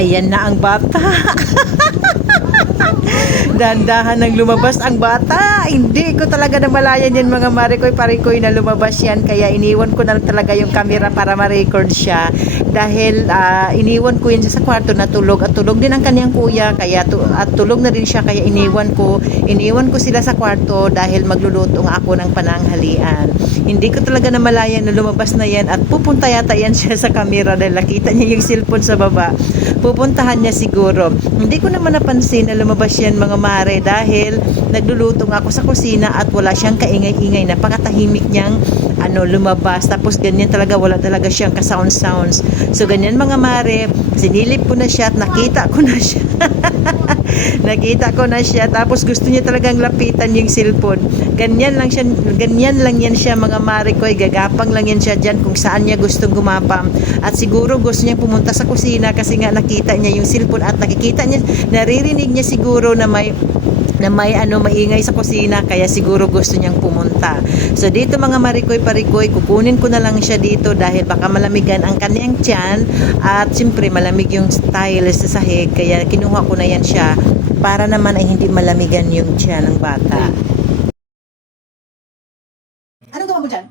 Ayan na ang bata. Dahan-dahan nang lumabas ang bata. Hindi ko talaga namalayan yan mga marikoy-parikoy na lumabas yan. Kaya iniwan ko na talaga yung camera para ma-record siya. Dahil iniwan ko yan sa kwarto na tulog. At tulog din ang kanyang kuya. At tulog na rin siya. Kaya iniwan ko sila sa kwarto dahil magluluto ako ng pananghalian. Hindi ko talaga namalayan na lumabas na yan. At pupunta yata yan siya sa camera dahil nakita niya yung cellphone sa baba. Pupuntahan niya siguro. Hindi ko naman napansin na lumabas yan mga mare dahil nagluluto nga ako sa kusina at wala siyang kaingay-ingay. Napakatahimik niyang lumabas. Tapos ganyan talaga, wala talaga siyang ka-sounds. So ganyan mga mare, sinilip ko na siya at nakita ko na siya. Nakita ko na siya. Tapos gusto niya talagang lapitan yung cellphone. Ganyan lang yan siya mga mare ko. Gagapang lang yan siya dyan kung saan niya gustong gumapam. At siguro gusto niya pumunta sa kusina kasi nga nakita niya yung cellphone at nakikita niya, naririnig niya siguro na may maingay sa kusina, kaya siguro gusto niyang pumunta. So dito mga marikoy-parikoy, kukunin ko na lang siya dito dahil baka malamigan ang kanyang tiyan at siyempre malamig yung tiles sa sahig, kaya kinuha ko na yan siya para naman ay hindi malamigan yung tiyan ng bata. Anong gawa mo dyan?